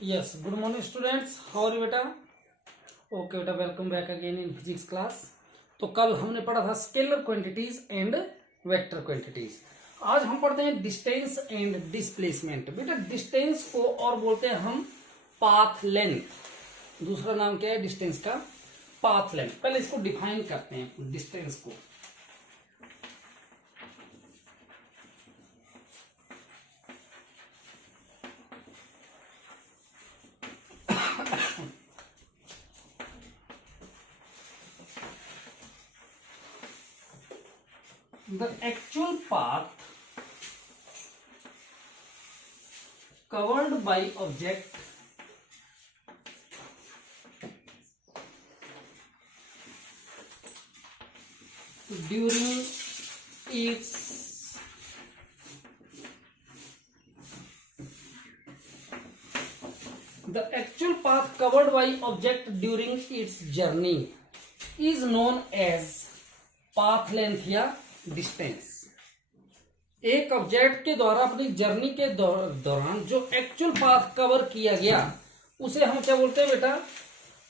Yes, good morning students. How are you बेटा? Okay बेटा, welcome back again in physics class. तो कल हमने पढ़ा था scalar quantities and vector quantities. आज हम पढ़ते हैं डिस्टेंस एंड डिस्प्लेसमेंट। बेटा डिस्टेंस को और बोलते हैं हम पाथ लेंथ। दूसरा नाम क्या है डिस्टेंस का? Path length. पहले इसको डिफाइन करते हैं डिस्टेंस को। The actual path covered by object during its journey is known as path length या डिस्टेंस। एक ऑब्जेक्ट के द्वारा अपनी जर्नी के दौरान जो एक्चुअल पाथ कवर किया गया उसे हम क्या बोलते हैं बेटा?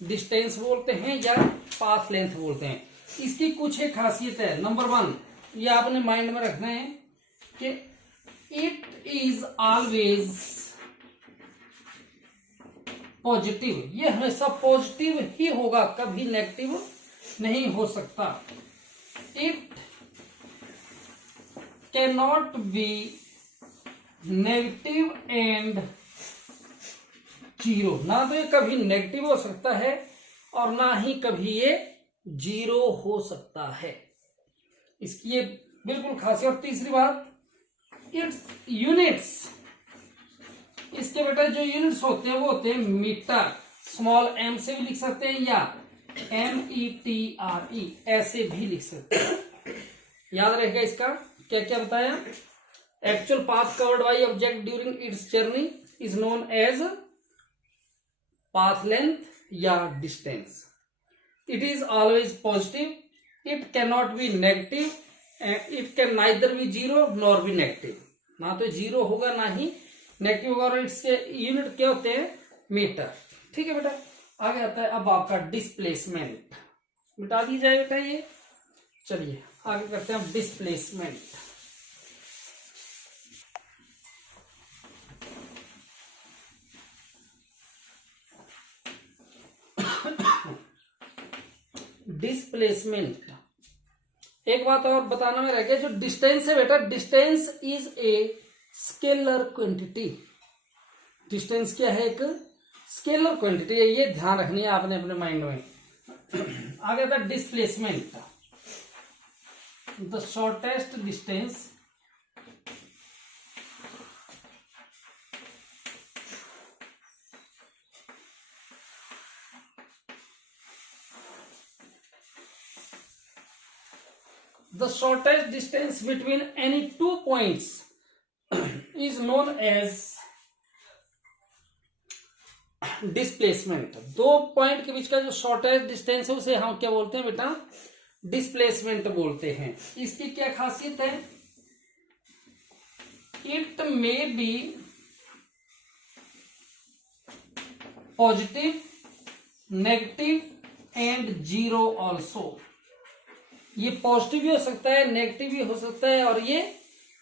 डिस्टेंस बोलते हैं या पाथ लेंथ बोलते हैं। इसकी कुछ एक खासियत है। नंबर 1 ये आपने माइंड में रखना है कि इट इज ऑलवेज पॉजिटिव। ये हमेशा पॉजिटिव ही होगा, कभी नेगेटिव नहीं हो सकता। It cannot be negative and zero. ना तो ये कभी नेगेटिव हो सकता है और ना ही कभी ये जीरो हो सकता है। इसकी ये बिल्कुल खासियत। और तीसरी बात, इट्स यूनिट्स, इसके बेटा जो यूनिट्स होते हैं वो होते हैं मीटर। स्मॉल m से भी लिख सकते हैं या METRE ऐसे भी लिख सकते हैं। याद रहेगा इसका क्या क्या बताया? Actual path covered by object during its journey is known as path length या distance. It is always positive, it can not be negative, it can neither be zero nor be negative. ना तो zero होगा ना ही negative होगा। और इसके unit क्या होते हैं? मीटर। ठीक है बेटा। आगे आता है अब आपका डिस्प्लेसमेंट। मिटा दी जाए बेटा ये। चलिए आगे करते हैं डिस्प्लेसमेंट। डिस्प्लेसमेंट एक बात और बताना में रह गया। जो डिस्टेंस है बेटा, distance is a scalar quantity. Distance क्या है? एक स्केलर क्वांटिटी है। ये ध्यान रखनी है आपने अपने माइंड में। आगे था displacement. The shortest distance between any two points is known as displacement. दो पॉइंट के बीच का जो शॉर्टेस्ट डिस्टेंस है उसे हम क्या बोलते हैं बेटा? डिस्प्लेसमेंट बोलते हैं। इसकी क्या खासियत है? It may be positive, negative and zero also. ये पॉजिटिव भी हो सकता है, नेगेटिव भी हो सकता है और ये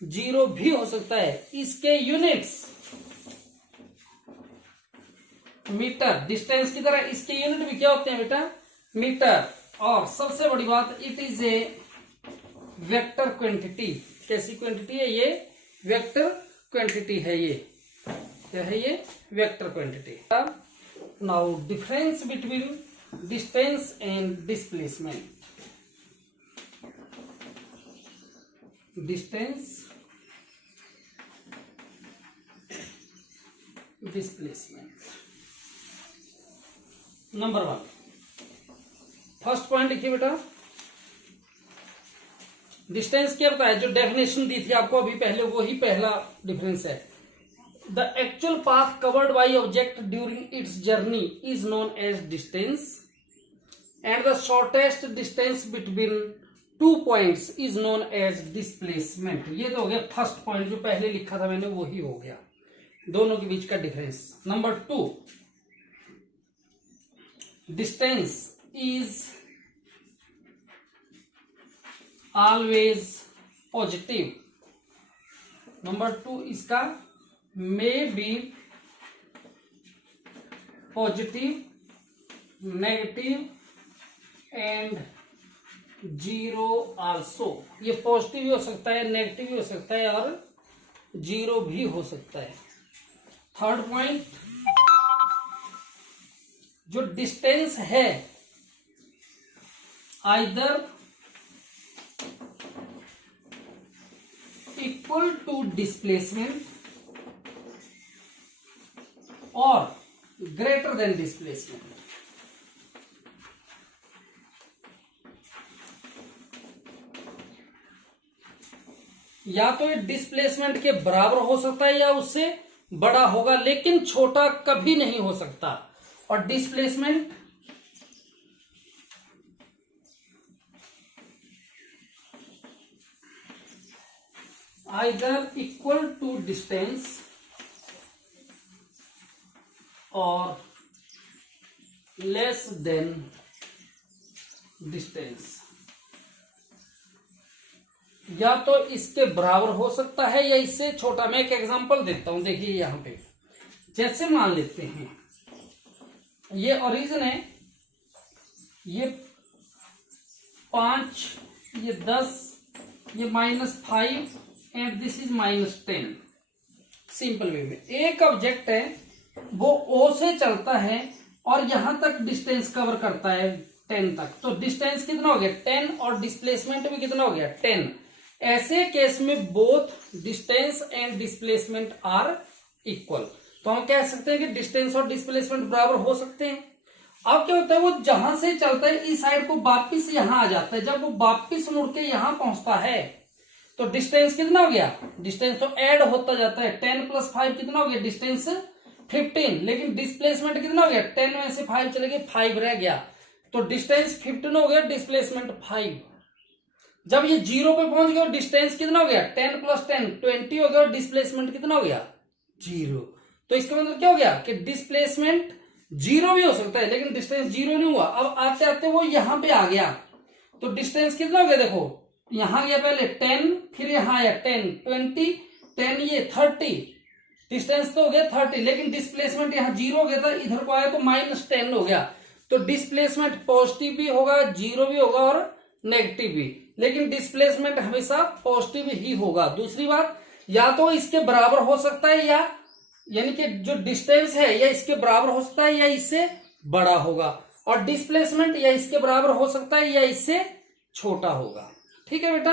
जीरो भी हो सकता है। इसके यूनिट्स मीटर। डिस्टेंस की तरह इसके यूनिट भी क्या होते हैं बेटा? मीटर। और सबसे बड़ी बात, it is a vector quantity. कैसी क्वांटिटी है ये? वेक्टर क्वांटिटी है ये। क्या है ये? Vector quantity. Now difference between distance and displacement. Distance, displacement. Number 1 first point लिखिए बेटा। डिस्टेंस क्या बताया? जो डेफिनेशन दी थी आपको अभी पहले, वो ही पहला डिफरेंस है। The actual path covered by object during its journey is known as distance and the shortest distance between two points is known as displacement. ये तो हो गया फर्स्ट पॉइंट, जो पहले लिखा था मैंने वही हो गया। दोनों के बीच का difference. Number 2, distance is always positive. Number 2 इसका may be positive, negative and zero also. ये पॉजिटिव भी हो सकता है, नेगेटिव भी हो सकता है और जीरो भी हो सकता है। थर्ड पॉइंट, जो डिस्टेंस है आइदर इक्वल टू डिस्प्लेसमेंट और ग्रेटर देन डिस्प्लेसमेंट। या तो ये डिस्प्लेसमेंट के बराबर हो सकता है या उससे बड़ा होगा, लेकिन छोटा कभी नहीं हो सकता। और displacement either equal to distance और लेस देन डिस्टेंस। या तो इसके बराबर हो सकता है या इससे छोटा। मैं एक एग्जांपल देता हूं, देखिए यहां पे जैसे मान लेते हैं ये ओरिजिन है, ये 5, ये 10, ये -5 and this is -10। Simple way में एक ऑब्जेक्ट है, वो O से चलता है और यहां तक डिस्टेंस कवर करता है 10 तक। तो डिस्टेंस कितना हो गया 10 और डिस्प्लेसमेंट भी कितना हो गया 10। ऐसे केस में both distance and displacement are equal. तो हम कह सकते हैं कि डिस्टेंस और डिस्प्लेसमेंट बराबर हो सकते हैं। अब क्या होता है, वो जहां से चलता है इस साइड को वापिस यहां आ जाता है। जब वो वापिस मुड़ के यहां पहुंचता है तो डिस्टेंस कितना हो गया, डिस्टेंस तो ऐड होता जाता है। 10 + 5 कितना हो गया, डिस्टेंस 15। लेकिन डिस्प्लेसमेंट कितना हो गया, 10 में से 5 चले गए, 5 रह गया। तो डिस्टेंस 15 हो गया, डिस्प्लेसमेंट 5। जब ये 0 पे पहुंच गया, डिस्टेंस कितना हो गया 10 + 10 20 हो गया, और डिस्प्लेसमेंट कितना हो गया 0। तो इसका मतलब क्या हो गया कि डिस्प्लेसमेंट 0 भी हो सकता है लेकिन डिस्टेंस 0 नहीं हुआ। अब आते आते वो यहां पे आ गया तो डिस्टेंस कितना हो गया, देखो यहां गया पहले 10, फिर यहां आया 10 20 10 ये 30। डिस्टेंस तो हो गया 30 लेकिन डिस्प्लेसमेंट यहां 0 हो गया था, इधर को आया तो -10 हो गया। तो डिस्प्लेसमेंट पॉजिटिव भी होगा, 0 भी होगा और नेगेटिव भी, लेकिन डिस्प्लेसमेंट हमेशा पॉजिटिव ही होगा। दूसरी बात, या तो इसके बराबर हो सकता है या यानी कि जो डिस्टेंस है या इसके बराबर हो सकता है या इससे बड़ा होगा, और डिस्प्लेसमेंट या इसके बराबर हो सकता है या इससे छोटा होगा। ठीक है बेटा,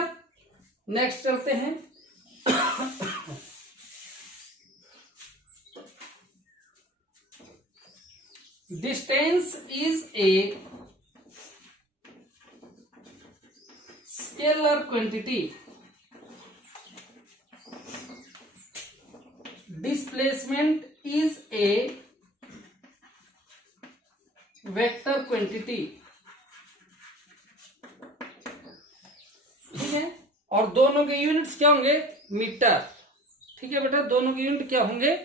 नेक्स्ट चलते हैं। Distance is a scalar quantity, displacement is a vector quantity. ठीक है, और दोनों के यूनिट्स क्या होंगे, मीटर। ठीक है बेटा, दोनों के यूनिट क्या होंगे,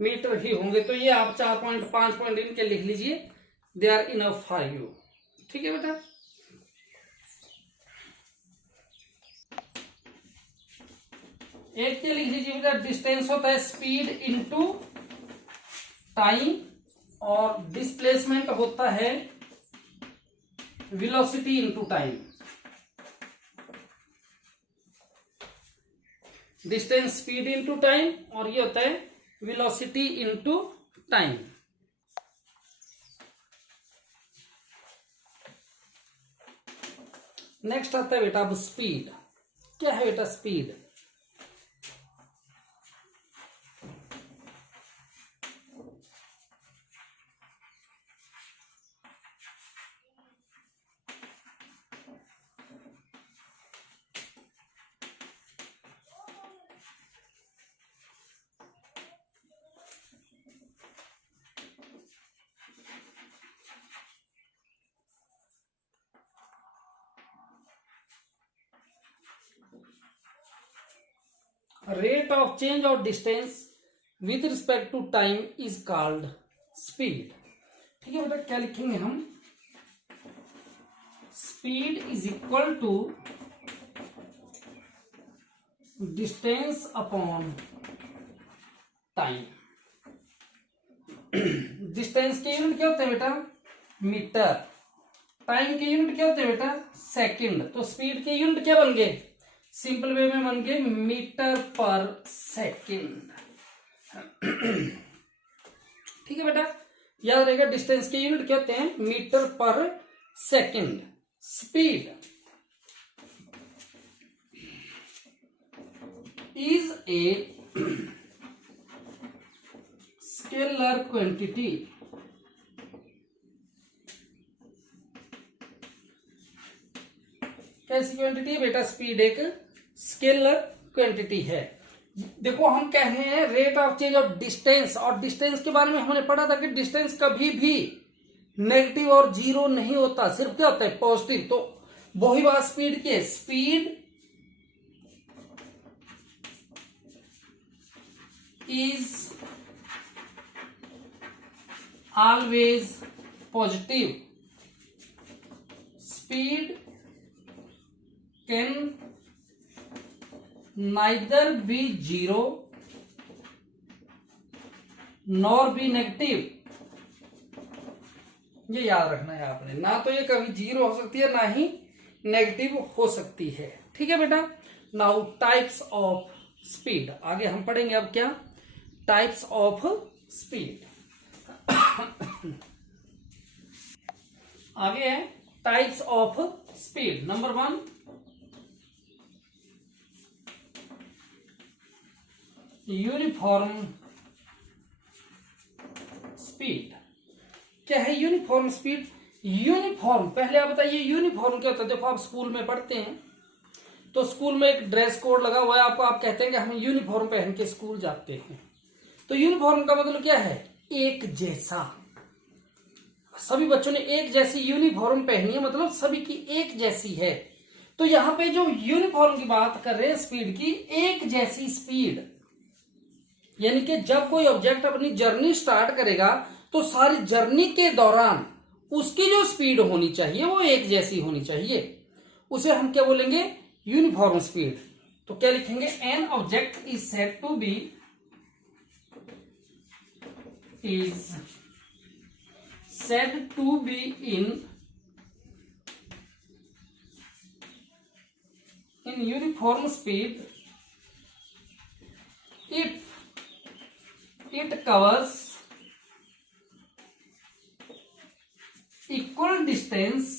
मीटर ही होंगे। तो ये आप 4 पॉइंट 5 पॉइंट इनके लिख लीजिए, they are enough for you. ठीक है बेटा, एक के लिख लीजिए बेटा, डिस्टेंस होता है स्पीड इनटू टाइम और डिस्प्लेसमेंट होता है velocity into time. Distance speed into time और ये होता है वेलोसिटी इनटू टाइम। नेक्स्ट आता है बेटा अब स्पीड। क्या है बेटा speed, rate of change of distance with respect to time is called speed. ठीक है बेटा, क्या लिखेंगे हम? Speed is equal to distance upon time. Distance के यूनिट क्या होते हैं बेटा? मीटर। टाइम के यूनिट क्या होते हैं बेटा? सेकंड। तो स्पीड के यूनिट क्या बन गए? सिंपल वे में बन गए मीटर पर सेकंड। ठीक है बेटा, याद रहेगा डिस्टेंस के यूनिट क्या होते हैं? मीटर पर second. Speed is a scalar quantity कैसी क्वांटिटी है बेटा? स्पीड एक स्केलर क्वांटिटी है। देखो हम कह रहे हैं rate of change of distance, और डिस्टेंस के बारे में हमने पढ़ा था कि डिस्टेंस कभी भी नेगेटिव और जीरो नहीं होता, सिर्फ क्या होता है? पॉजिटिव। तो वही बात स्पीड की है। Speed is always positive. Speed can neither be zero nor be negative. ये याद रखना है आपने, ना तो ये कभी जीरो हो सकती है ना ही नेगेटिव हो सकती है। ठीक है बेटा। नाउ टाइप्स ऑफ स्पीड, आगे हम पढ़ेंगे अब क्या? Types of speed. आगे है types of speed. Number 1, uniform speed. क्या है यूनिफॉर्म स्पीड? यूनिफॉर्म, पहले आप बताइए यूनिफॉर्म क्या होता है? देखो आप स्कूल में पढ़ते हैं तो स्कूल में एक ड्रेस कोड लगा हुआ है आपको, आप कहते हैं कि हम यूनिफॉर्म पहन के स्कूल जाते हैं। तो यूनिफॉर्म का मतलब क्या है? एक जैसा। सभी बच्चों ने एक जैसी यूनिफॉर्म पहनी है, मतलब सभी की एक जैसी है। तो यहां पे जो यूनिफॉर्म की बात कर रहे हैं स्पीड की, एक जैसी स्पीड, यानी कि जब कोई ऑब्जेक्ट अपनी जर्नी स्टार्ट करेगा तो सारी जर्नी के दौरान उसकी जो स्पीड होनी चाहिए वो एक जैसी होनी चाहिए। उसे हम क्या बोलेंगे? Uniform speed. तो क्या लिखेंगे? An object is said to be in uniform speed if it covers equal distance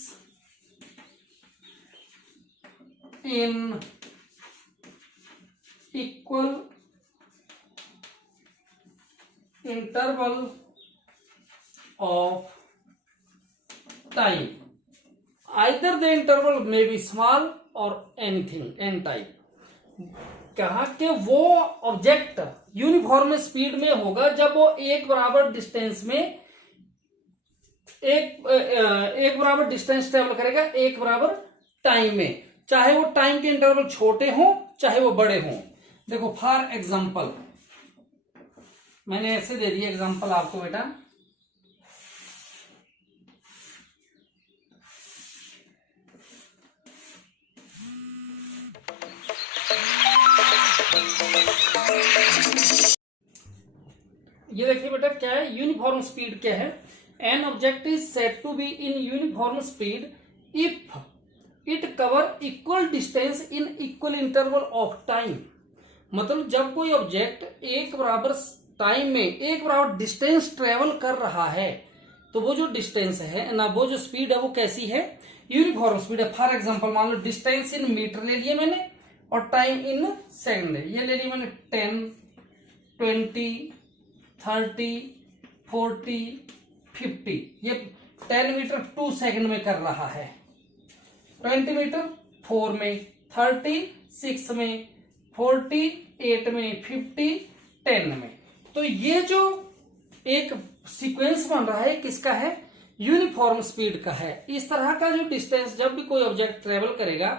in equal interval of time, either the interval may be small or anything, n type। कहा कि वो object uniform speed में होगा जब वो एक बराबर distance में एक बराबर डिस्टेंस ट्रेवल करेगा एक बराबर टाइम में, चाहे वो टाइम के इंटरवल छोटे हों चाहे वो बड़े हों। देखो फॉर एग्जांपल, मैंने ऐसे दे दिया एग्जांपल आपको बेटा, ये देखिए बेटा क्या है यूनिफॉर्म स्पीड क्या है। An object is said to be in uniform speed if it cover equal distance in equal interval of time. मतलब जब कोई ऑब्जेक्ट एक बराबर टाइम में एक बराबर डिस्टेंस ट्रेवल कर रहा है तो वो जो डिस्टेंस है ना, वो जो स्पीड है वो कैसी है? यूनिफॉर्म स्पीड है। फॉर एग्जांपल मान लो डिस्टेंस इन मीटर ले लिया मैंने और टाइम इन सेकंड ये ले लिया मैंने 10, 20, 30, 40, 50। ये 10 मीटर 2 सेकंड में कर रहा है, 20 मीटर 4 में, 30 6 में, 40 8 में, 50 10 में। तो ये जो एक सीक्वेंस बन रहा है किसका है? यूनिफॉर्म स्पीड का है। इस तरह का जो डिस्टेंस जब भी कोई ऑब्जेक्ट ट्रेवल करेगा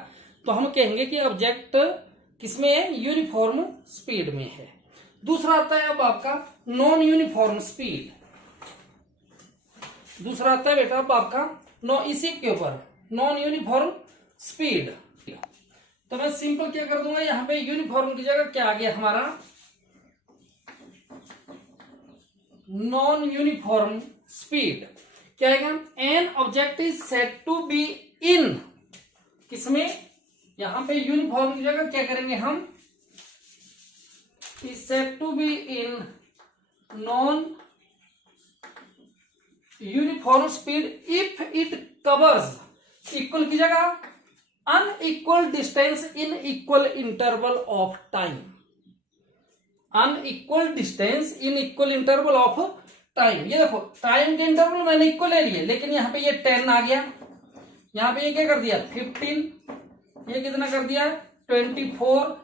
तो हम कहेंगे कि ऑब्जेक्ट किसमें है? यूनिफॉर्म स्पीड में है। दूसरा आता है अब आपका नॉन यूनिफॉर्म स्पीड। दूसरा आता है बेटा अब आपका इसी के ऊपर नॉन यूनिफॉर्म स्पीड। तो मैं सिंपल क्या कर दूंगा, यहां पे यूनिफॉर्म की जगह क्या आ गया हमारा नॉन यूनिफॉर्म स्पीड। क्या आएगा, an object is said to be in, किसमें, यहां पे यूनिफॉर्म की जगह क्या करेंगे हम, is said to be in non uniform speed if it covers, equal की जगह unequal distance in equal interval of time. Unequal distance in equal interval of time. ये देखो टाइम के इंटरवल मैंने इक्वल ले लिए, लेकिन यहां पे ये 10 आ गया, यहां पे ये क्या कर दिया 15, ये कितना कर दिया 24,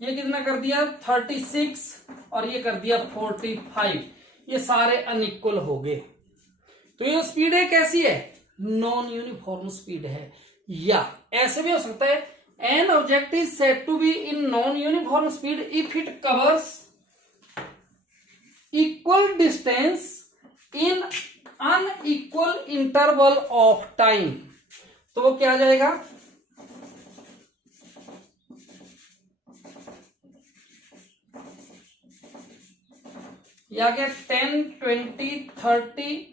ये कितना कर दिया 36 और ये कर दिया 45। ये सारे अनइक्वल हो गए। तो ये स्पीड है कैसी है, नॉन यूनिफॉर्म स्पीड है। या ऐसे भी हो सकता है, an object is said to be in non uniform speed if it covers equal distance in unequal interval of time. तो वो क्या आ जाएगा, ये आ गया 10, 20, 30,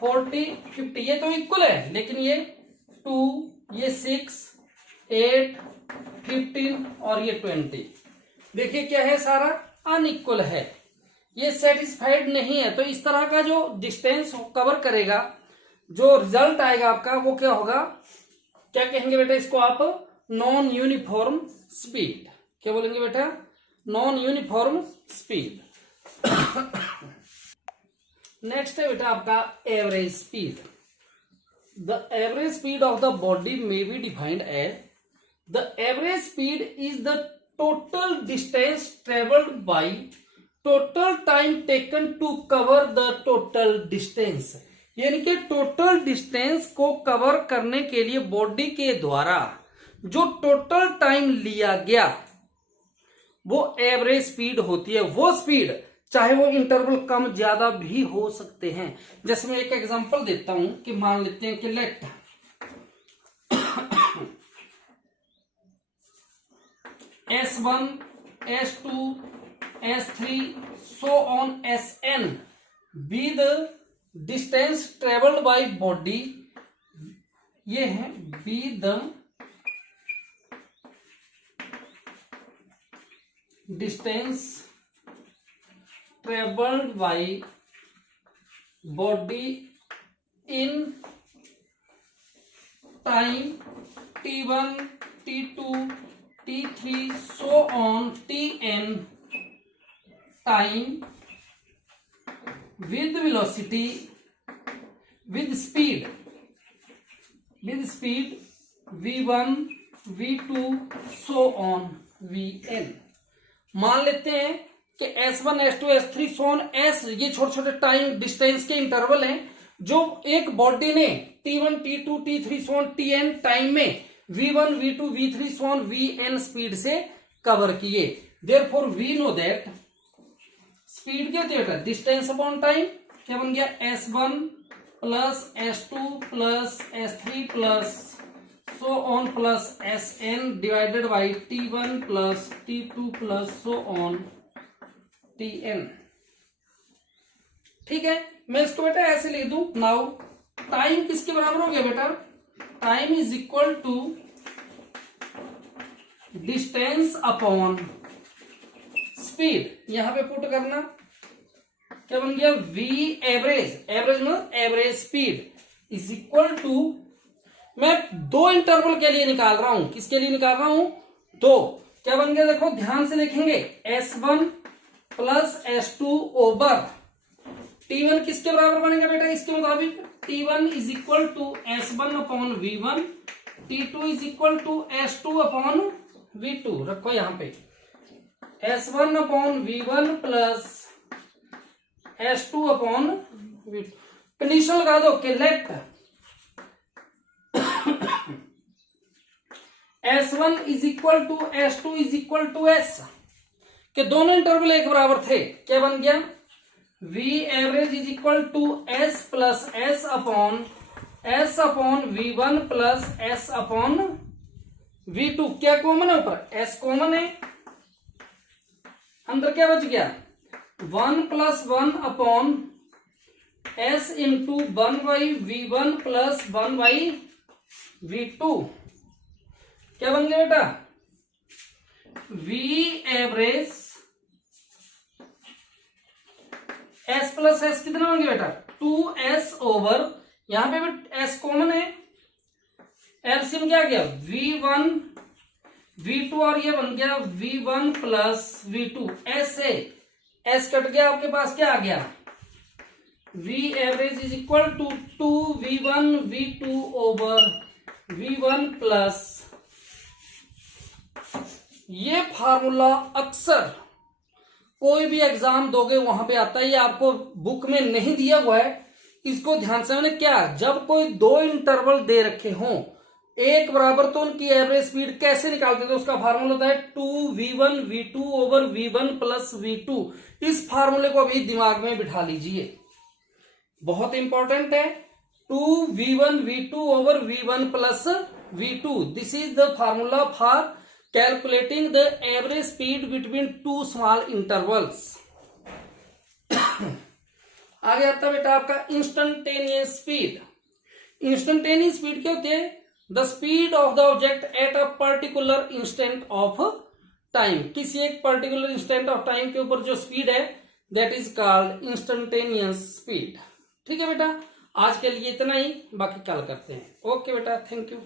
40, 50। ये तो इक्वल है, लेकिन ये 2, ये 6, 8, 15 और ये 20, देखिए क्या है, सारा अनइक्वल है, ये सेटिस्फाइड नहीं है। तो इस तरह का जो डिस्टेंस कवर करेगा, जो रिजल्ट आएगा आपका वो क्या होगा, क्या कहेंगे बेटा इसको आप, नॉन यूनिफॉर्म स्पीड। क्या बोलेंगे बेटा, नॉन यूनिफॉर्म स्पीड। नेक्स्ट है बेटा आपका average speed. The average speed of the body may be defined as, the average speed is the total distance travelled by total time taken to cover the total distance. यानी कि total distance को cover करने के लिए body के द्वारा जो total time लिया गया वो एवरेज स्पीड होती है। वो स्पीड चाहे वो इंटरवल कम ज्यादा भी हो सकते हैं। जैसे मैं एक एग्जांपल देता हूं कि मान लेते हैं कि let S1, S2, S3 so on Sn be the distance traveled by body, ये है be the distance traveled by body in time t1, t2, t3 so on tn time with velocity with speed v1, v2 so on vn। मान लेते हैं कि S1, S2, S3 सोन S ये छोटे छोटे time distance के इंटरवल हैं जो एक बॉडी ने T1, T2, T3 सोन Tn टाइम में V1, V2, V3 so on Vn speed से कवर किए। Therefore we know that speed क्या होती है, डिस्टेंस अपॉन टाइम। क्या बन गया S1 plus S2 plus S3 plus so on plus Sn divided by T1 plus T2 plus so on Tn। ठीक है, मैं इसको बेटा ऐसे लिख दूं, नाउ टाइम किसके बराबर हो गया बेटा, time is equal to distance upon speed. यहां पे पुट करना, क्या बन गया V एवरेज, एवरेज में average speed is equal to, मैं दो इंटरवल के लिए निकाल रहा हूं, किसके लिए निकाल रहा हूं, दो। क्या बन गया देखो ध्यान से देखेंगे, S1 plus S2 over T1 किसके बराबर बनेगा बेटा, इसके मुताबिक T1 is equal to S1 upon V1, T2 is equal to S2 upon V2। रखो यहां पे S1 upon V1 plus S2 upon V2। Condition लगा दो कि let S1 is equal to S2 is equal to S। कि दोनों interval एक बराबर थे, क्या बन गया, V average is equal to S plus S upon V1 plus S upon V2। क्या कॉमन है ऊपर, एस कॉमन है, अंदर क्या बच गया, 1 plus 1 upon S into 1 by V1 plus 1 by V2। क्या बन गया बेटा, V average S plus S कितना बन गया बेटा, 2S ओवर, यहां पे भी S कॉमन है, एलसीएम क्या गया, V1 V2 और ये बन गया V1 plus V2। S cut गया, आपके पास क्या आ गया, V average is equal to 2V1 V2 over V1 plus. ये फार्मूला अक्सर कोई भी एग्जाम दोगे वहां पे आता है, ये आपको बुक में नहीं दिया हुआ है, इसको ध्यान से मैंने क्या, जब कोई दो इंटरवल दे रखे हों एक बराबर तो उनकी एवरेज स्पीड कैसे निकालते थे, उसका फार्मूला होता है 2V1 V2 over V1 plus V2। इस फार्मूले को अभी दिमाग में बिठा लीजिए, बहुत इंपॉर्टेंट है, 2V1 V2 over V1 plus V2। This is the formula for calculating the average speed between two small intervals. आगे आता बेटा आपका इंस्टेंटेनियस स्पीड। इंस्टेंटेनियस स्पीड क्या होती है, the speed of the object at a particular instant of time. किसी एक particular instant of time के ऊपर जो स्पीड है that is called instantaneous speed. ठीक है बेटा, आज के लिए इतना ही, बाकी कल करते हैं। ओके बेटा, थैंक यू।